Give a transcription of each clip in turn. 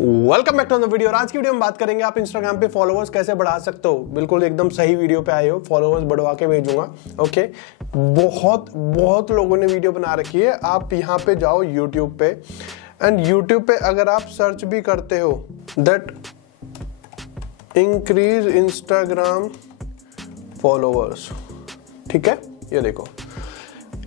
Welcome back to the video. आज की video में बात करेंगे आप इंस्टाग्राम पे फॉलोअर्स कैसे बढ़ा सकते हो। बिल्कुल एकदम सही वीडियो पे आए हो, फॉलोअर्स बढ़वा के भेजूंगा। ओके, बहुत लोगों ने वीडियो बना रखी है। आप यहाँ पे जाओ यूट्यूब पे, एंड यूट्यूब पे अगर आप सर्च भी करते हो दैट इंक्रीज इंस्टाग्राम फॉलोअर्स, ठीक है, ये देखो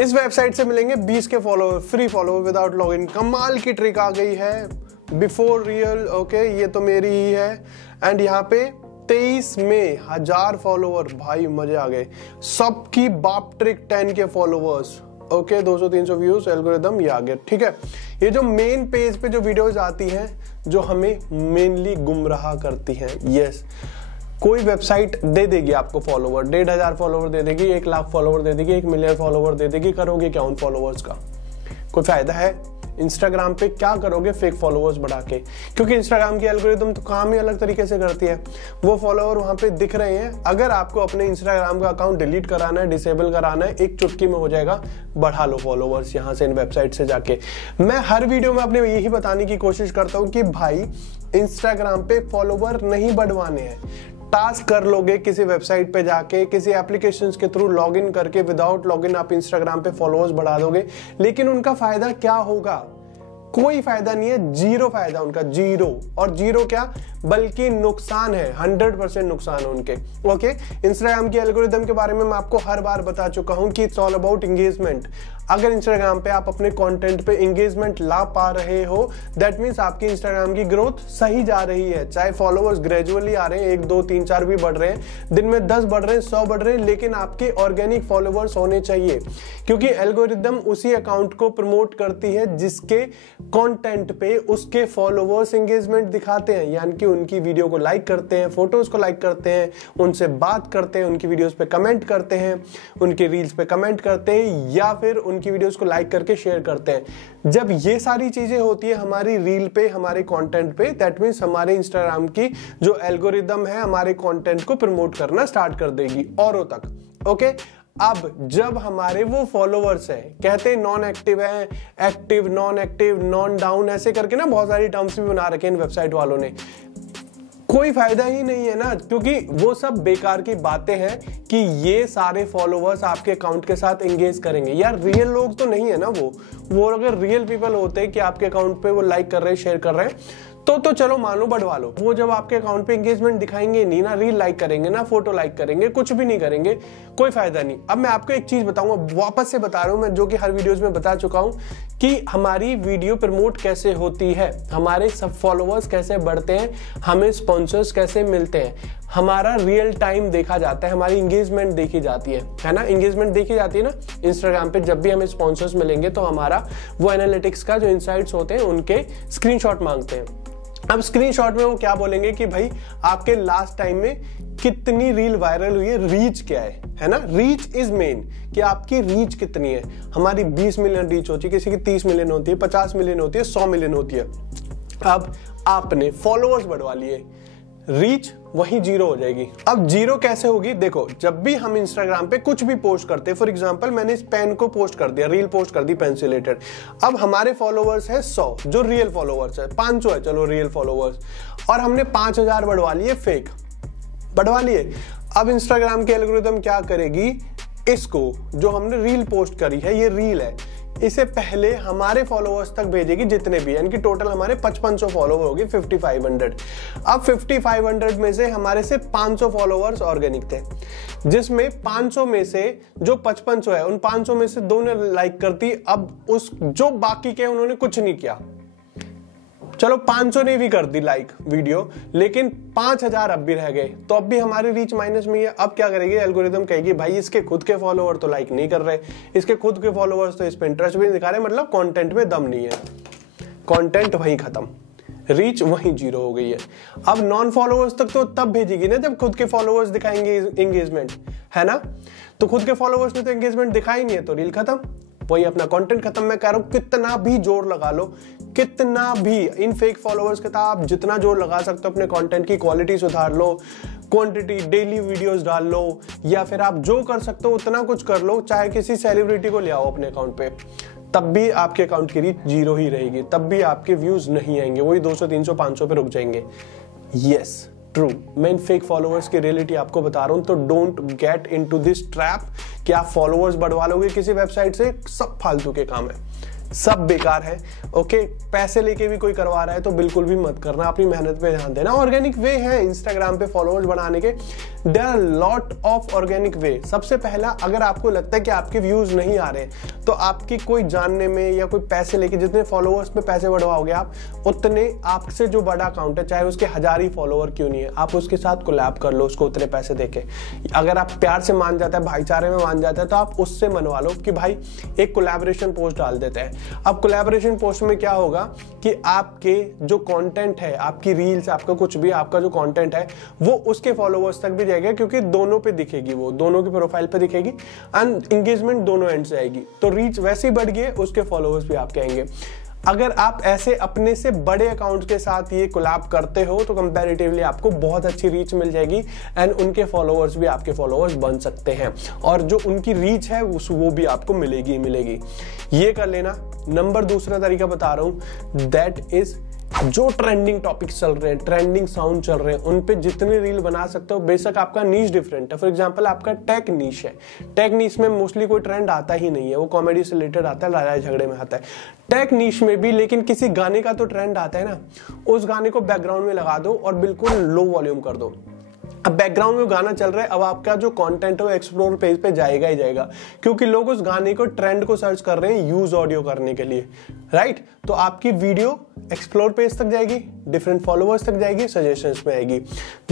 इस वेबसाइट से मिलेंगे 20 के follower, free follower without login. कमाल की ट्रिक आ गई है, बिफोर रियल। ओके, ये तो मेरी ही है। एंड यहाँ पे 23 में 1000 फॉलोअर, भाई मजे आ गए। सबकी बाप ट्रिक 10 के फॉलोअर्स। ओके, 200-300 व्यूज, एल्गोरिदम ये आ गया, ठीक है। ये जो मेन पेज पे जो वीडियोज आती हैं जो हमें मेनली गुमराह करती हैं, यस, कोई वेबसाइट दे देगी आपको फॉलोवर, 1500 फॉलोवर दे देगी, 1 लाख फॉलोवर दे देगी, 1 मिलियन फॉलोवर दे देगी। करोगे क्या उन फॉलोवर्स का? कोई फायदा है? इंस्टाग्राम पे क्या करोगे फेक फॉलोअर्स बढ़ा के? क्योंकि इंस्टाग्राम की एल्गोरिदम तो काम ही अलग तरीके से करती है। वो फॉलोअर वहां पे दिख रहे हैं। अगर आपको अपने इंस्टाग्राम का अकाउंट डिलीट कराना है, डिसेबल कराना है, एक चुटकी में हो जाएगा। बढ़ा लो फॉलोअर्स यहाँ से, इन वेबसाइट से जाके। मैं हर वीडियो में अपने यही बताने की कोशिश करता हूँ कि भाई इंस्टाग्राम पे फॉलोवर नहीं बढ़वाने हैं। टास्क कर लोगे किसी वेबसाइट पे जाके, किसी एप्लीकेशंस के थ्रू लॉगिन करके, विदाउट लॉगिन आप इंस्टाग्राम पे फॉलोअर्स बढ़ा दोगे। लेकिन उनका फायदा क्या होगा? कोई फायदा नहीं है, जीरो फायदा उनका, जीरो। और जीरो क्या बल्कि नुकसान है, 100% नुकसान है उनके। ओके, इंस्टाग्राम की एल्गोरिदम के बारे में मैं आपको हर बार बता चुका हूं कि इट्स ऑल अबाउट एंगेजमेंट। अगर इंस्टाग्राम पे आप अपने कंटेंट पे एंगेजमेंट ला पा रहे हो, दैट मींस आपकी इंस्टाग्राम की ग्रोथ सही जा रही है। चाहे फॉलोअर्स ग्रेजुअली आ रहे हैं, 1 2 3 4 भी बढ़ रहे हैं, दिन में 10 बढ़ रहे हैं, 100 बढ़ रहे हैं, लेकिन आपके ऑर्गेनिक फॉलोअर्स होने चाहिए। क्योंकि एल्गोरिदम उसी अकाउंट को प्रमोट करती है जिसके कंटेंट पे उसके फॉलोअर्स एंगेजमेंट दिखाते हैं, यानी कि उनकी वीडियो को लाइक करते हैं, फोटोज को लाइक करते हैं, उनसे बात करते हैं, उनकी वीडियोस पे कमेंट करते हैं, उनके रील्स पे कमेंट करते हैं, या फिर उनकी वीडियोस को लाइक करके शेयर करते हैं। जब ये सारी चीजें होती है हमारी रील पे, हमारे कंटेंट पे, दैट मींस हमारे इंस्टाग्राम की जो एल्गोरिदम है हमारे कंटेंट को प्रमोट करना स्टार्ट कर देगी औरों तक। ओके, अब जब हमारे वो फॉलोवर्स हैं, कहते हैं नॉन एक्टिव है, active, non active, non down, ऐसे करके ना बहुत सारी टर्म्स भी बना रखे हैं इन वेबसाइट वालों ने। कोई फायदा ही नहीं है ना, क्योंकि वो सब बेकार की बातें हैं कि ये सारे फॉलोवर्स आपके अकाउंट के साथ एंगेज करेंगे। यार रियल लोग तो नहीं है ना वो अगर रियल पीपल होते कि आपके अकाउंट पे वो लाइक कर रहे हैं, शेयर कर रहे हैं, तो चलो मान लो बढ़वा लो। वो जब आपके अकाउंट पे एंगेजमेंट दिखाएंगे नहीं, ना रील लाइक करेंगे, ना फोटो लाइक करेंगे, कुछ भी नहीं करेंगे, कोई फायदा नहीं। अब मैं आपको एक चीज बताऊंगा, वापस से बता रहा हूं मैं, जो कि हर वीडियोस में बता चुका हूं कि हमारी वीडियो प्रमोट कैसे होती है, हमारे सब फॉलोअर्स कैसे बढ़ते हैं, हमें स्पॉन्सर्स कैसे मिलते हैं, हमारा रियल टाइम देखा जाता है, हमारी एंगेजमेंट देखी जाती है ना। एंगेजमेंट देखी जाती है ना इंस्टाग्राम पे। जब भी हमें स्पॉन्सर्स मिलेंगे तो हमारा वो एनालिटिक्स का जो इंसाइट्स होते हैं उनके स्क्रीनशॉट मांगते हैं। अब स्क्रीनशॉट में वो क्या बोलेंगे कि भाई आपके लास्ट टाइम में कितनी रील वायरल हुई है, रीच क्या है ना। रीच इज मेन, कि आपकी रीच कितनी है। हमारी 20 मिलियन रीच होती है, किसी की 30 मिलियन होती है, 50 मिलियन होती है, 100 मिलियन होती है। अब आपने फॉलोअर्स बढ़वा लिए, रीच वहीं जीरो हो जाएगी। अब जीरो कैसे होगी? देखो, जब भी हम इंस्टाग्राम पे कुछ भी पोस्ट करते हैं, फॉर एग्जांपल मैंने इस पेन को पोस्ट कर दिया, रील पोस्ट कर दी पेन से रिलेटेड। अब हमारे फॉलोवर्स है 100, जो रियल फॉलोवर्स है 500 है, चलो रियल फॉलोवर्स, और हमने 5000 बढ़वा लिए, फेक बढ़वा लिए। अब इंस्टाग्राम के एल्गोरिदम क्या करेगी, इसको जो हमने रील पोस्ट करी है, ये रील है, इसे पहले हमारे फॉलोअर्स तक भेजेगी जितने भी, यानी कि टोटल हमारे 5500 फॉलोवर होगी, 5500। अब 5500 में से हमारे से 500 फॉलोअर्स ऑर्गेनिक थे, जिसमें 500 में से जो 5500 है, उन 500 में से 2 ने लाइक कर दी। अब उस जो बाकी के उन्होंने कुछ नहीं किया, चलो 500 ने भी कर दी लाइक वीडियो, लेकिन 5000 अब भी रह गए, तो अब भी हमारी रीच माइनस में है। अब क्या करेगी एल्गोरिदम? कहेगी भाई इसके खुद के फॉलोअर तो लाइक नहीं कर रहे, इसके खुद के फॉलोअर्स तो इस पे इंटरेस्ट भी नहीं दिखा रहे, मतलब कंटेंट में दम नहीं है, कंटेंट वहीं खत्म, रीच वहीं जीरो हो गई है। अब नॉन फॉलोअर्स तक तो तब भेजेगी ना जब खुद के फॉलोअर्स दिखाएंगे एंगेजमेंट, है ना। तो खुद के फॉलोअर्स ने तो एंगेजमेंट दिखाई नहीं है, तो रील खत्म, वही अपना कंटेंट खत्म। मैं कह रहा हूं कितना भी जोर लगा लो, कितना भी इन फेक फॉलोअर्स के साथ आप जितना जोर लगा सकते हो, अपने कंटेंट की क्वालिटी सुधार लो, क्वांटिटी, डेली वीडियोस डाल लो, या फिर आप जो कर सकते हो उतना कुछ कर लो, चाहे किसी सेलिब्रिटी को ले आओ अपने अकाउंट पे, तब भी आपके अकाउंट की रीच 0 ही रहेगी, तब भी आपके व्यूज नहीं आएंगे, वही 200 300 500 पे रुक जाएंगे। यस ट्रू, मैं इन फेक फॉलोअर्स की रियलिटी आपको बता रहा हूं, तो don't get into this trap कि आप फॉलोअर्स बढ़वा लोगे किसी वेबसाइट से। सब फालतू के काम है, सब बेकार है। ओके, पैसे लेके भी कोई करवा रहा है तो बिल्कुल भी मत करना, अपनी मेहनत पे ध्यान देना। ऑर्गेनिक वे है इंस्टाग्राम पे फॉलोअर्स बढ़ाने के, there are lot of organic way. सबसे पहला, अगर आपको लगता है कि आपके व्यूज नहीं आ रहे तो आपकी कोई जानने में या कोई पैसे लेके, जितने फॉलोअर्स पे पैसे बढ़वाओगे आप, उतने आपसे जो बड़ा अकाउंट है, चाहे उसके 1000 ही फॉलोअर क्यों नहीं है, आप उसके साथ कोलैब कर लो, उसको उतने पैसे देके। अगर आप प्यार से मान जाता है, भाईचारे में मान जाता है, तो आप उससे मनवा लो कि भाई एक कोलैबोरेशन पोस्ट डाल देते हैं। अब कोलैबोरेशन पोस्ट में क्या होगा कि आपके जो कंटेंट है, आपकी रील्स, आपका कुछ भी, आपका जो कंटेंट है वो उसके फॉलोअर्स तक भी जाएगा, क्योंकि दोनों पे दिखेगी, वो दोनों की प्रोफाइल पे दिखेगी एंड एंगेजमेंट दोनों एंड से आएगी, तो रीच वैसे ही बढ़ गई, उसके फॉलोअर्स भी आपके आएंगे। अगर आप ऐसे अपने से बड़े अकाउंट के साथ ये कोलैब करते हो तो कंपैरेटिवली आपको बहुत अच्छी रीच मिल जाएगी एंड उनके फॉलोअर्स भी आपके फॉलोअर्स बन सकते हैं, और जो उनकी रीच है वो भी आपको मिलेगी मिलेगी। ये कर लेना। नंबर दूसरा तरीका बता रहा हूं, दैट इज जो ट्रेंडिंग टॉपिक्स चल रहे हैं, ट्रेंडिंग साउंड चल रहे हैं, उन पे जितने रील बना सकते हो। बेशक आपका नीश डिफरेंट है, फॉर एग्जांपल आपका टेक नीश है, टेक नीश में मोस्टली कोई ट्रेंड आता ही नहीं है, वो कॉमेडी से रिलेटेड आता है, लड़ाई झगड़े में आता है टेक नीश में भी, लेकिन किसी गाने का तो ट्रेंड आता है ना, उस गाने को बैकग्राउंड में लगा दो और बिल्कुल लो वॉल्यूम कर दो। अब बैकग्राउंड में गाना चल रहा है, अब आपका जो कंटेंट है वो एक्सप्लोर पेज पे जाएगा ही जाएगा, क्योंकि लोग उस गाने को, ट्रेंड को सर्च कर रहे हैं यूज ऑडियो करने के लिए, राइट। तो आपकी वीडियो एक्सप्लोर पेज तक जाएगी, डिफरेंट फॉलोअर्स तक जाएगी, सजेशंस में आएगी।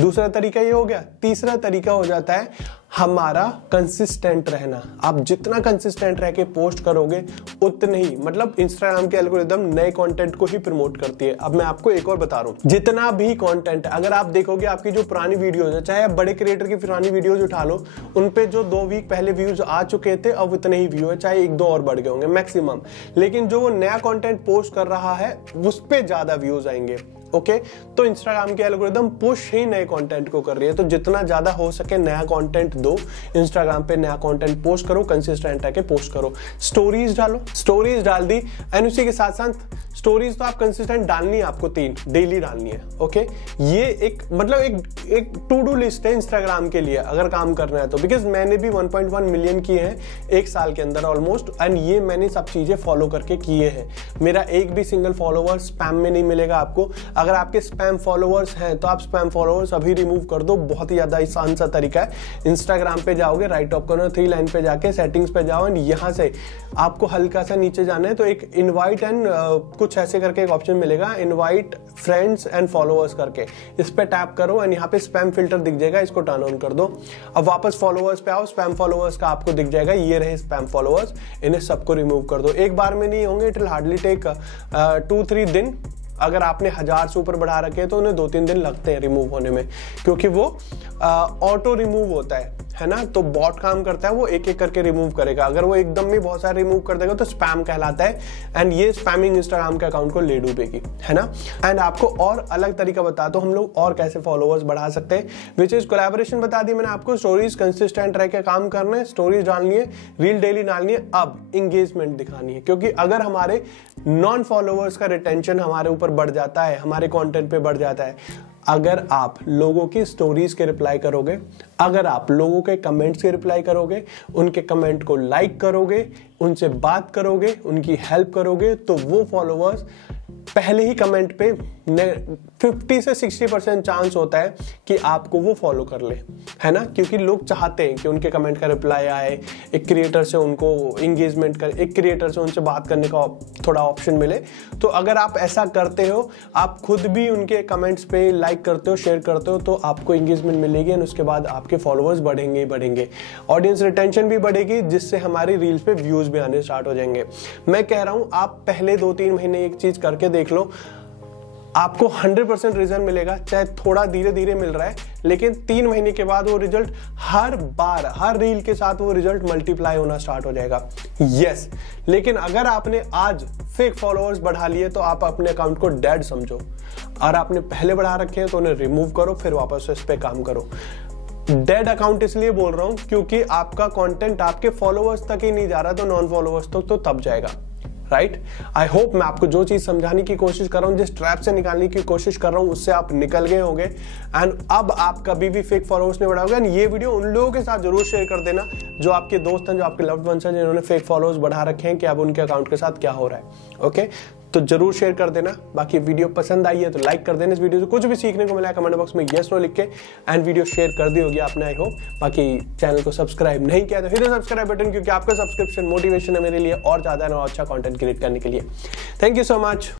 दूसरा तरीका ये हो गया। तीसरा तरीका हो जाता है हमारा कंसिस्टेंट रहना। आप जितना कंसिस्टेंट रह के पोस्ट करोगे उतने ही, मतलब इंस्टाग्राम के एल्गोरिदम नए कंटेंट को ही प्रमोट करती है। अब मैं आपको एक और बता रहा हूं, जितना भी कंटेंट, अगर आप देखोगे आपकी जो पुरानी वीडियोस है, चाहे आप बड़े क्रिएटर की पुरानी वीडियोस उठा लो, उन पे जो 2 वीक पहले व्यूज आ चुके थे अब उतने ही व्यू है, चाहे 1-2 और बढ़ गए होंगे मैक्सिमम, लेकिन जो वो नया कंटेंट पोस्ट कर रहा है उस पे ज्यादा व्यूज आएंगे। ओके, तो इंस्टाग्राम के एल्गोरिदम पुश ही नए कंटेंट को कर रही है, तो जितना ज्यादा हो सके नया कंटेंट दो, इंस्टाग्राम पे नया कंटेंट पोस्ट करो, कंसिस्टेंट रह के पोस्ट करो। स्टोरीज डालो, स्टोरीज डाल दी, एंड उसी के साथ साथ स्टोरीज तो आप कंसिस्टेंट डालनी है, आपको 3 डेली डालनी है। ओके, ये एक मतलब एक टू डू लिस्ट है इंस्टाग्राम के लिए अगर काम करना है तो, बिकॉज मैंने भी 1.1 मिलियन किए हैं 1 साल के अंदर ऑलमोस्ट, एंड ये मैंने सब चीजें फॉलो करके किए हैं। मेरा एक भी सिंगल फॉलोवर स्पैम में नहीं मिलेगा आपको। अगर आपके स्पैम फॉलोअर्स हैं तो आप स्पैम फॉलोअर्स अभी रिमूव कर दो, बहुत ही ज्यादा आसान सा तरीका है। इंस्टाग्राम पे जाओगे, राइट टॉप कॉर्नर 3 लाइन पे जाके सेटिंग्स पे जाओ, एंड यहाँ से आपको हल्का सा नीचे जाना है तो एक इनवाइट एंड कुछ ऐसे करके एक ऑप्शन मिलेगा, इनवाइट फ्रेंड्स एंड फॉलोअर्स करके, इस पे टैप करो एंड यहाँ पे स्पैम फिल्टर दिख जाएगा, इसको टर्न ऑन कर दो। अब वापस फॉलोअर्स पे आओ, स्पैम फॉलोअर्स का आपको दिख जाएगा, ये रहे स्पैम फॉलोअर्स, इन्हें सबको रिमूव कर दो। एक बार में नहीं होंगे, इट विल हार्डली टेक 2-3 दिन। अगर आपने 1000 से ऊपर बढ़ा रखे हैं तो उन्हें 2-3 दिन लगते हैं रिमूव होने में, क्योंकि वो ऑटो रिमूव होता है ना, तो बॉट काम करता है, वो एक एक करके रिमूव करेगा। अगर वो एकदम में बहुत सारे रिमूव कर देगा तो स्पैम कहलाता है, एंड ये स्पैमिंग इंस्टाग्राम के अकाउंट को ले डूबेगी, है ना। एंड आपको और अलग तरीका बता दो हम लोग और कैसे फॉलोअर्स बढ़ा सकते हैं, विच इज कोलैबोरेशन बता दी मैंने आपको। स्टोरीज कंसिस्टेंट रह के काम करना है, स्टोरीज डालनी है, रील डेली डालनी है। अब इंगेजमेंट दिखानी है, क्योंकि अगर हमारे नॉन फॉलोअर्स का रिटेंशन हमारे ऊपर बढ़ जाता है, हमारे कंटेंट पे बढ़ जाता है, अगर आप लोगों की स्टोरीज के रिप्लाई करोगे, अगर आप लोगों के कमेंट्स के रिप्लाई करोगे, उनके कमेंट को लाइक करोगे, उनसे बात करोगे, उनकी हेल्प करोगे, तो वो फॉलोअर्स पहले ही कमेंट पे 50 से 60% चांस होता है कि आपको वो फॉलो कर ले, है ना, क्योंकि लोग चाहते हैं कि उनके कमेंट का रिप्लाई आए, एक क्रिएटर से उनको इंगेजमेंट कर, एक क्रिएटर से उनसे बात करने का थोड़ा ऑप्शन मिले। तो अगर आप ऐसा करते हो, आप खुद भी उनके कमेंट्स पे लाइक करते हो, शेयर करते हो, तो आपको इंगेजमेंट मिलेगी एंड उसके बाद आपके फॉलोअर्स बढ़ेंगे ही बढ़ेंगे, ऑडियंस रिटेंशन भी बढ़ेगी, जिससे हमारी रील्स पे व्यूज भी आने स्टार्ट हो जाएंगे। मैं कह रहा हूं आप पहले 2-3 महीने एक चीज करके देख लो, आपको 100% रिजल्ट मिलेगा, चाहे थोड़ा धीरे धीरे मिल रहा है, लेकिन 3 महीने के बाद वो रिजल्ट हर बार, हर रील के साथ वो रिजल्ट मल्टीप्लाई होना स्टार्ट हो जाएगा। यस, लेकिन अगर आपने आज फेक फॉलोअर्स बढ़ा लिए तो आप अपने अकाउंट को डेड समझो, और आपने पहले बढ़ा रखे हैं तो उन्हें रिमूव करो, फिर वापस इस पे काम करो। डेड अकाउंट इसलिए बोल रहा हूं क्योंकि आपका कंटेंट आपके फॉलोअर्स तक ही नहीं जा रहा, तो नॉन फॉलोअर्स तक तो तब जाएगा। राइट। आई होप मैं आपको जो चीज समझाने की कोशिश कर रहा हूँ, जिस ट्रैप से निकालने की कोशिश कर रहा हूँ, उससे आप निकल गए होंगे एंड अब आप कभी भी फेक फॉलोअर्स नहीं बढ़ाओगे। एंड ये वीडियो उन लोगों के साथ जरूर शेयर कर देना जो आपके दोस्त हैं, जो आपके लव्ड वंस हैं, जिन्होंने फेक फॉलोअर्स बढ़ा रखे हैं कि अब उनके अकाउंट के साथ क्या हो रहा है। ओके, तो जरूर शेयर कर देना। बाकी वीडियो पसंद आई है तो लाइक कर देना। इस वीडियो से कुछ भी सीखने को मिला है कमेंट बॉक्स में यस नो लिख के एंड वीडियो शेयर कर दी होगी आपने, आई होप। बाकी चैनल को सब्सक्राइब नहीं किया तो हिट द सब्सक्राइब बटन, क्योंकि आपका सब्सक्रिप्शन मोटिवेशन है मेरे लिए और ज्यादा और अच्छा कंटेंट क्रिएट करने के लिए। Thank you so much.